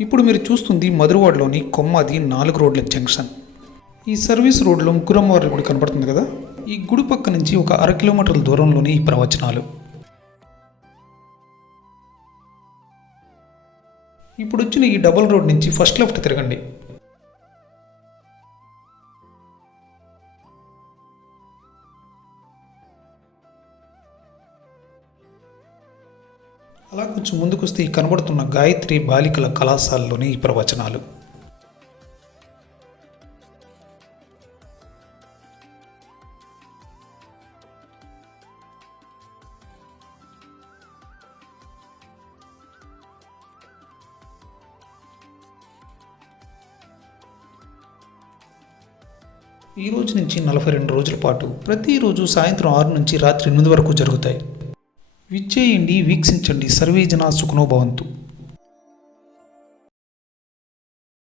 ఇప్పుడు మీరు చూస్తుంది మధురవాడలోని కొమ్మాది నాలుగు రోడ్ల జంక్షన్. ఈ సర్వీస్ రోడ్లో ముగ్గురమ్మవారి గుడి కనపడుతుంది కదా? ఈ గుడి పక్క నుంచి ఒక అర కిలోమీటర్ల దూరంలోని ఈ ప్రవచనాలు. ఇప్పుడు వచ్చిన ఈ డబుల్ రోడ్ నుంచి ఫస్ట్ లెఫ్ట్ తిరగండి. అలా కొంచెం ముందుకు వస్తే కనబడుతున్న గాయత్రి బాలికల కళాశాలలోని ఈ ప్రవచనాలు. ఈ రోజు నుంచి నలభై రెండు రోజుల పాటు ప్రతిరోజు సాయంత్రం ఆరు నుంచి రాత్రి ఎనిమిది వరకు జరుగుతాయి. విచ్చేయండి వీక్షించండి. సర్వే జనా సుఖనో భవంతు.